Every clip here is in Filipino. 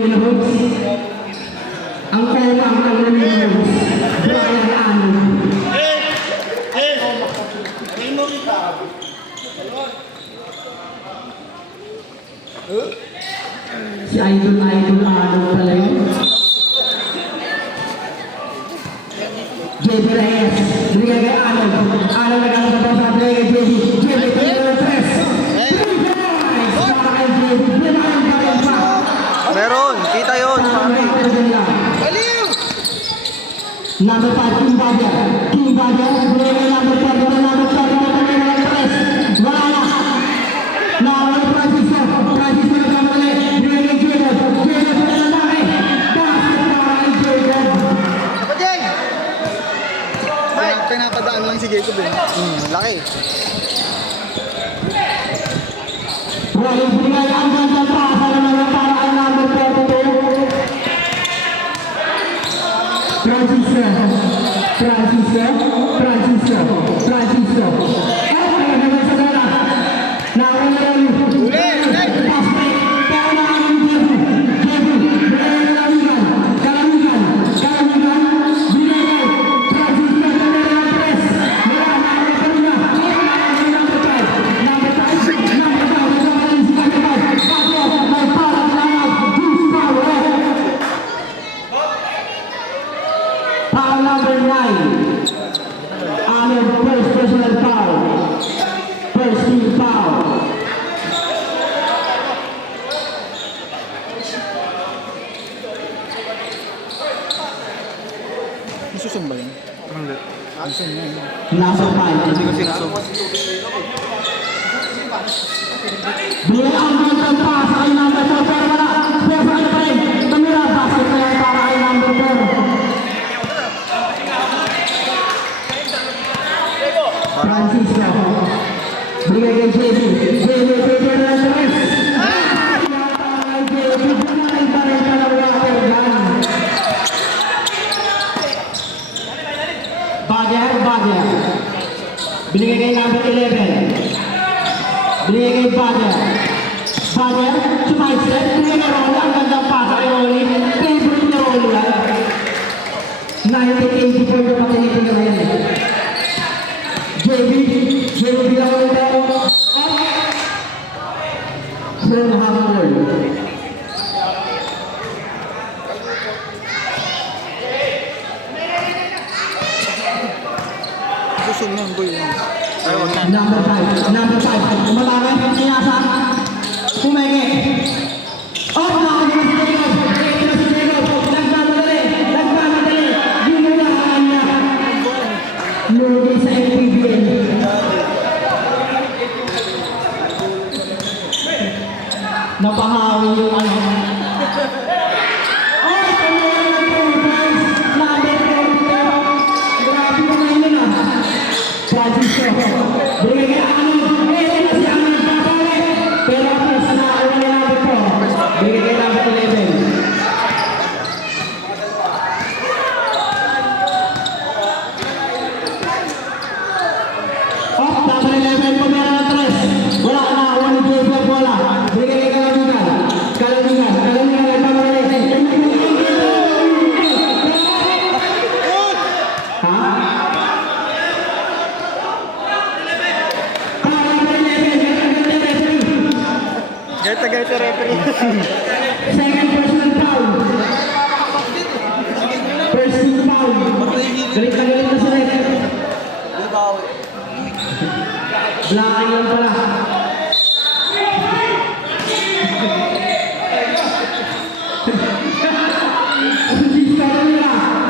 Wilhogs. Ang komang ng Wilhogs. Brian Ano. Si Idol Ano pala yun. JB Reyes. Bigay kay Ano. Ano nagkakasabaw sa bigay kay JB. JB Taylor Press. 3 points para kay JB. Binayan pa rin pa. Meron, kita yun. Baliw! Number 5, King Badger. King Badger. Bigay kay number 4. Number 4. Taylor Press. Wala na. Nawal Francisco. Francisco nagkamali. Bigay kay Jacob. Jacob na lalaki. Basket para kay Jacob. Apa, Jeng? Pinapadaan lang si Jacob eh. Laki. Walang binigay ang ganda pa sa naman para kay number 42. Francisco. Ay, naman sa gala. Nawal na rin. Basket. Pero nakakang Jebu. Bigay kay Kalamigan. Bigay kay Francisco. Taylor Press. Wala na ang kanina. Number 5. Number 5. May parang langaw. Juice power. Foul number 9. Arnold, first personal foul. First team foul. Nasusun ba yun? Hindi. Nasusun yun. Nasa 5. Hindi ko sinasok. Bilang ang gandang pass kay number 4. Pero wala. Pero sa kanya pa rin. Tumira. Basket na yan para kay number 4. Francisco. Bigay kay JB. JB na tres. Bumahay pa rin ka ng water gun. Badger. Binigay kay number 11. Binigay kay Badger. Sumaistep. Binigay kay Rolly. Ang gandang pasa kay Rolly. Favorite ni Rolly yan. 1984 na patinipin ka na yan. JB bilang ulit tayo. Full half court. Nasusun yun, boy. Number 5. Umatangay. Sinasa. Pumenge. Off na ako si Jacob. Nagmamadali. Ginulaan niya. Lugi sa MPBL. Napahawi yung ano. Ay, tumulong ng Philippines. Number 40. Grabe ko ngayon yun ah. Francisco. Bigay kay Ano. Ito na si Ano nagpapali. Pero first na ako na number 4. Bigay kay number 11. Off, number 11 po meron ng 3. Wala na. One game of wala. Bigay kay Kalamigan. Nagpapali. Ha? Gaita referee. Second personal foul. First team foul. Galit na sa ref. Blocking lang pala.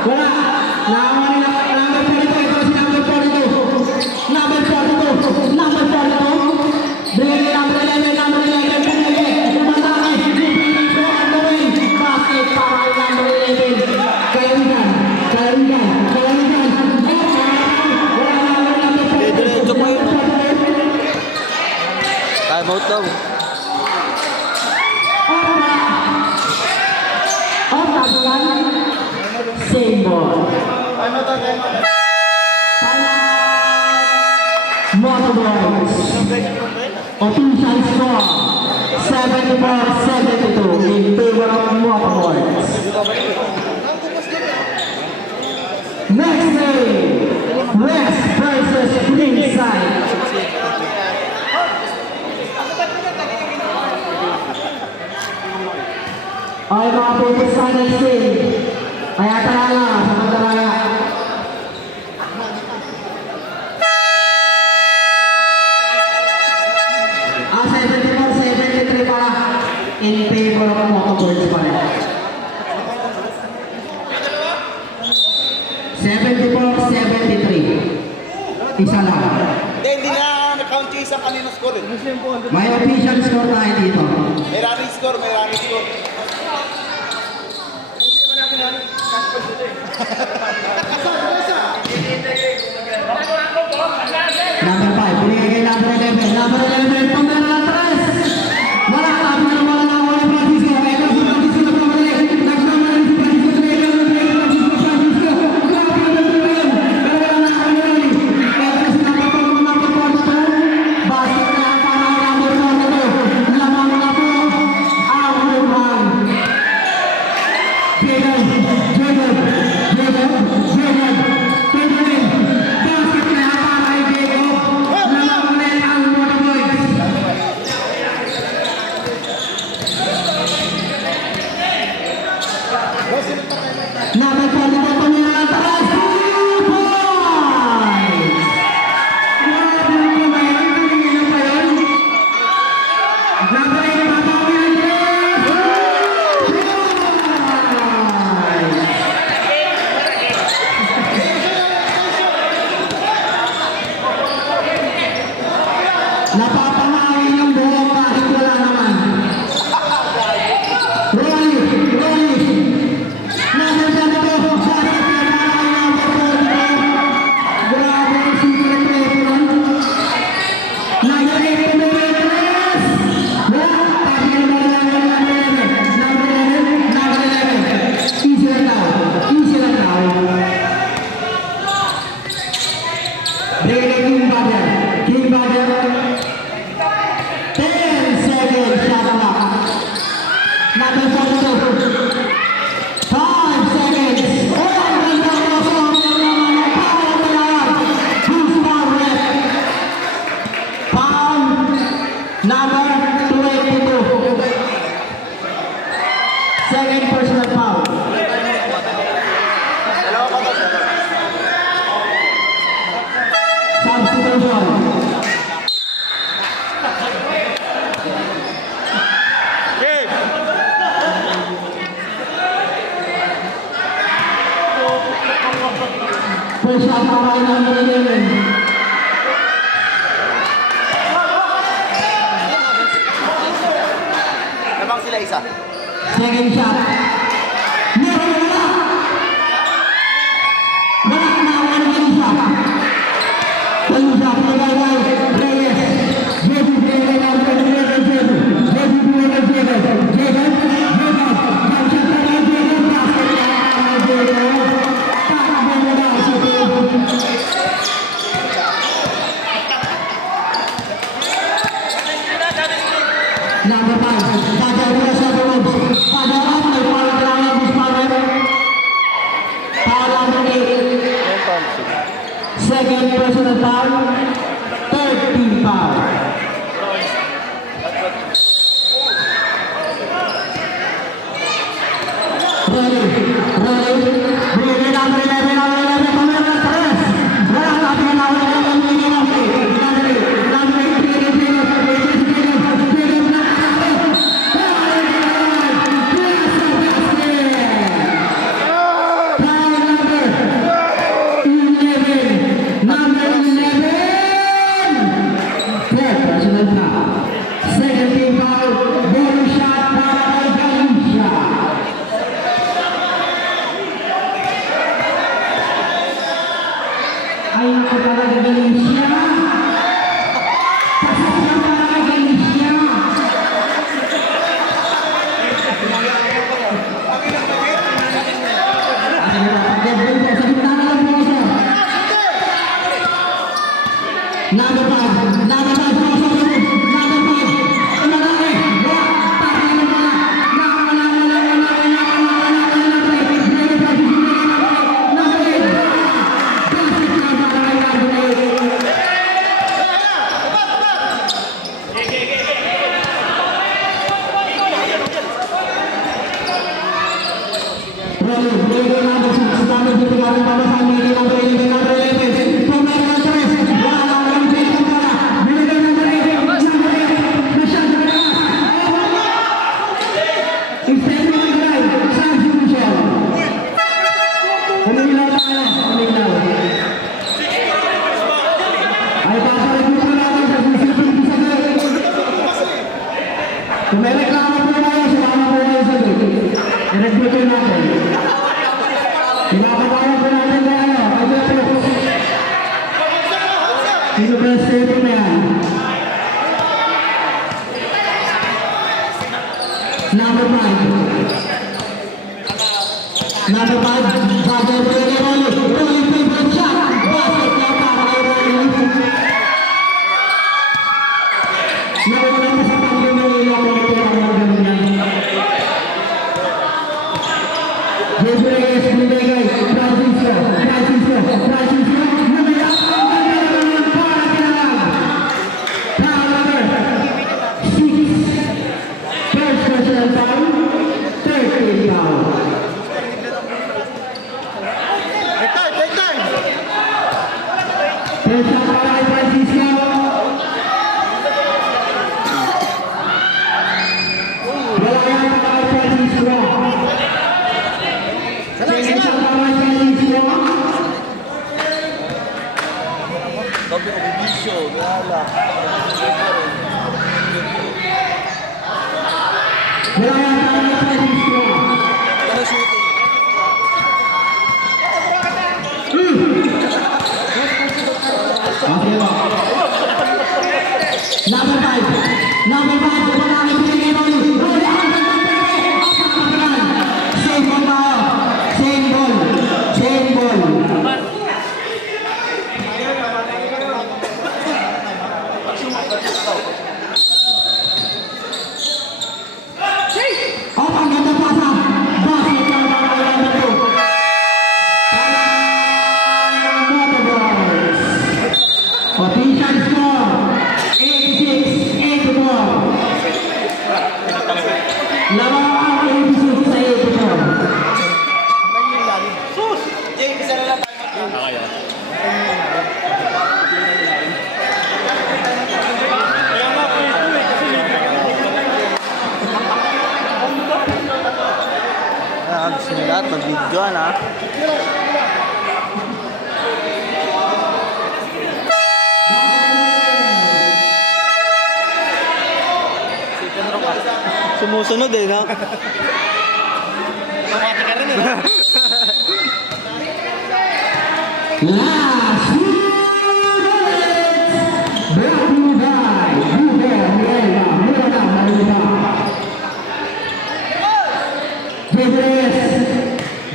Wala. Nakawa nila. Number 42. Ito si number 42. Number 42. Bigay kay number 11. Basket para kay number 11. Kalamigan. Wala na number 4. Diretso pa yun. Time out daw. Same ball. Motorboys. Official score 74-72 in favor of Motor. Ay, mga Philippines sa next team. Kaya tara na, sa Mandaraya. Ah, 74-73 para in favor of Motoboards pa rin. 74-73. Isa lang. Hindi na na-count yung isang kanina score eh. May official score tayo dito. May running score, may running score. Number 5, pinigay kay number 11. Number 11, pamela ng 3. Wala ka, wala na wala Francisco. Ito si Francisco na pamali. Nagkamali si Francisco. Francisco. Grabe na tumingin. Pero wala na kamali. Ito si number 42. Basket na para number 42. Lamang na po ang lumang. Jacob. Basket na para kay Jacob. Lamang ulit ang Motoboards. Number 44, pamela ng 3. 2 points! Grabe ko ba yun? Tumingin pa yun? Number 8, papawi ang 3 napapahangin yung buhok kahit wala naman. Roy! Number 72, basket na para kay number 44. Grabe ang secret weapon. Number 8, number 3. Number 11. Easy lang daw. Bigay King Badger. 10 seconds shot clock. Number 42. 5 seconds. Oh, ang ganda ko sa mga power talaga. Who's foul rep? Foul number 22. Second personal foul. Substitution. First shot para kay number 11. Nabang sila isa. Second shot. Meron wala. Wala siya. Pinagay kay Reyes. Jebu pinagay number 11. Jebu pinagay Jebu. Jump shot para kay Jebu. Basket para kay Jebu. Takbo mo na si Jebu. Number 5. Badger mula sa Wolves. Badger up. May foul ground ng Buspaber. Foul number 8. Second personal foul. Third team foul. Ready. Bigay number 11. Pamela ng 3. Wala ka pinanawal ng second team foul, bonus shot para kay Galicia. Ay, naku talaga Galicia. Pasok na para kay Galicia. Number 5, Gol, Brigay number 6, number 50, number 11, number 11. Pumero Tres, wala lang dito para. Brigay number 8, number 8. Masyado na. Extend mo ang gray, Sanji Michel. Umilaw tayo, umilaw. Ay, papalit mo po natin sa sisipin sa gray. Kung may reklamo po tayo, sumama po tayo sa gray. I-recruit po natin. Pinapatawa po natin tayo. Sino ba yung stable na yan? Number 5. Number 5. Bagay po yung Rolly. Rolly favorite shot. Basket na para kay Rolly. Nawala na sa pangyo ng ilang mga pera mga ganun yan. Jeffrey Bundegay, Francisco, namaya ang para kailangan. Power 6. First personal foul, 30 foul. Take time! First shot para kay Francisco. Wala yan para kay Francisco. Second shot para kay Francisco. Sabi ko, bibisyo, gala. Wala yan para kay Francisco. Ano shooting? Okay ba? Number 5. Number 5. Ito na ang pinigay mo. Rolly out. Same ball tayo. Same ball. Same ball. Off ang ganda pasa. Basket lang para kay number 2. Motorboys. Official score 86-84. Lawa ang 86 sa 84. Jay, isa na lang tayo. Gusto nyo lahat, mag-video na. Sumusunod eh, no? Mamati ka rin eh. Last few minutes. Brought to you by Google Miranda. Miranda Manila. JB.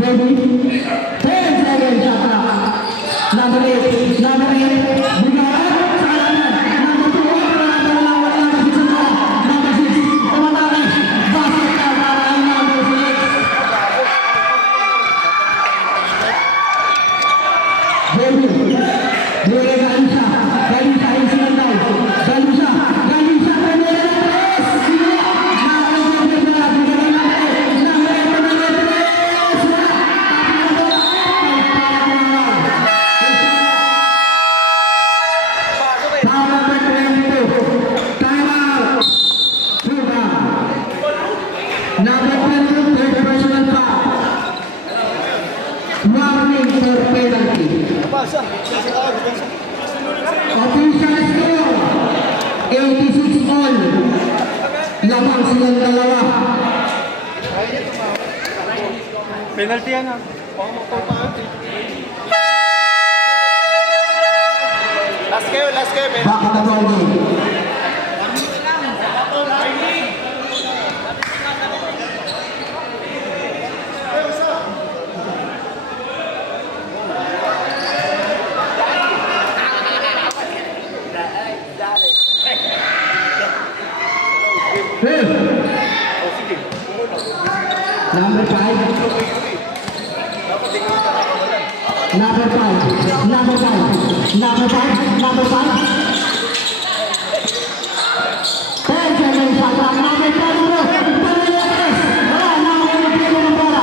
10 seconds shot clock. Number 8. Number 8. Bigara. Number 2. Number 6. Tumatake. Basket na para kay number 6. JB. Bigay galing siya. Galing siya. Insilandaw. Galing siya. Galing siya. Galing siya. Number 22, third personal foul. Warning for penalty. Official score, 86 all. Lamang silang dalawa. Penalty yan ah. Last kayo. Back at the ball game. Number 5. Number 5. Number 5. Number 5. Number 5. 10 seconds shot clock. Number 5. Wala na ang mga ng bola.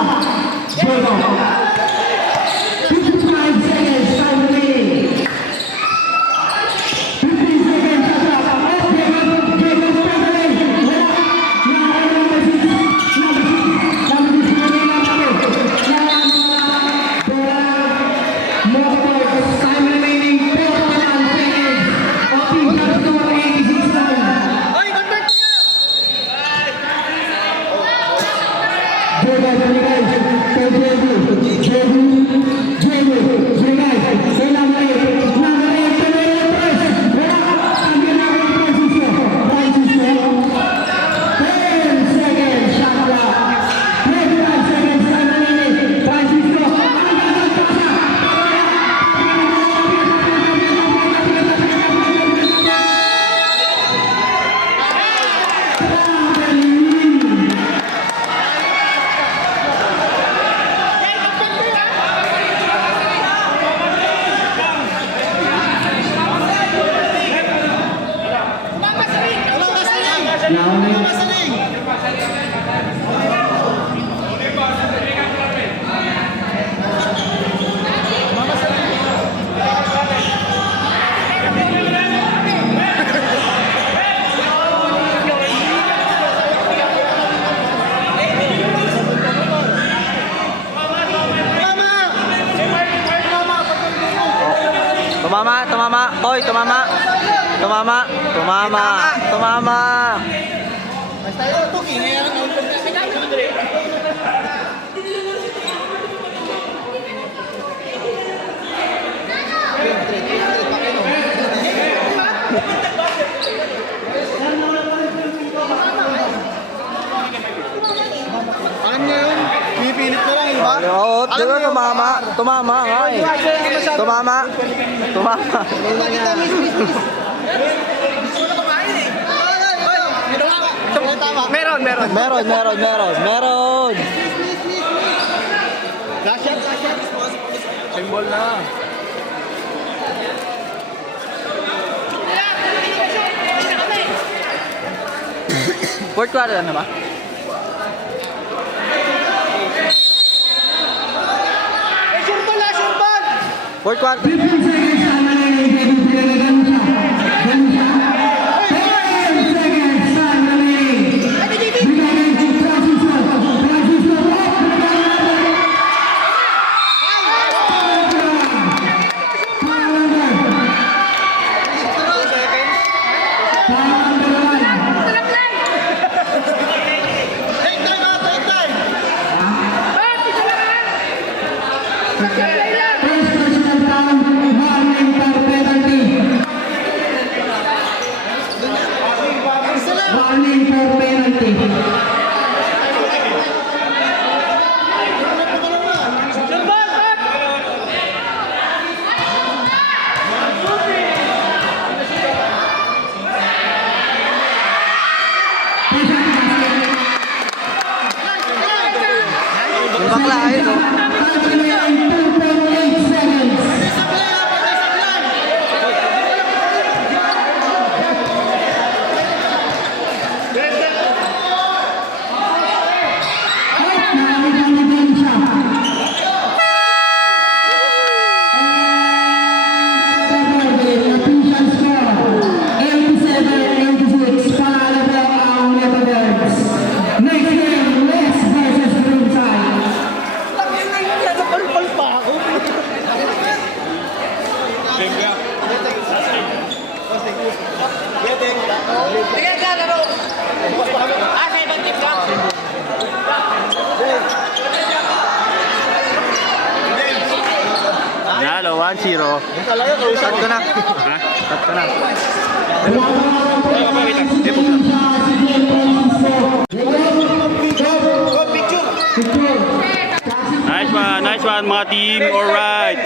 tumama. Oy, tumama. Tumama. Tumama. Tumama. Alam niya yun. Pinipilit ko lang, ba? Oo, di ba tumama? Tumama nga eh. Tumama. Tumama. Meron. Meron. Last shot. Symbol na. Fourth quarter na ba? Fourth quarter. 15 seconds time remaining. 10 seconds time remaining. Brigadier Francisco. Warning for penalty. Yung bakla ayun oh. Time remaining 2.8 seconds. Nakakita ni Densha. Official score 87-86. Panalo po ang Leopards. Next game, West versus Brookside. Nalo, 1-0. Cut ko na. Cut ko na. Nice one mga team. Alright.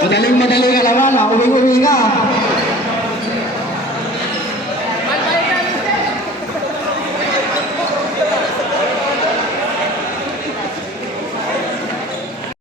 Madaling ka naman, uwi-uwi ka.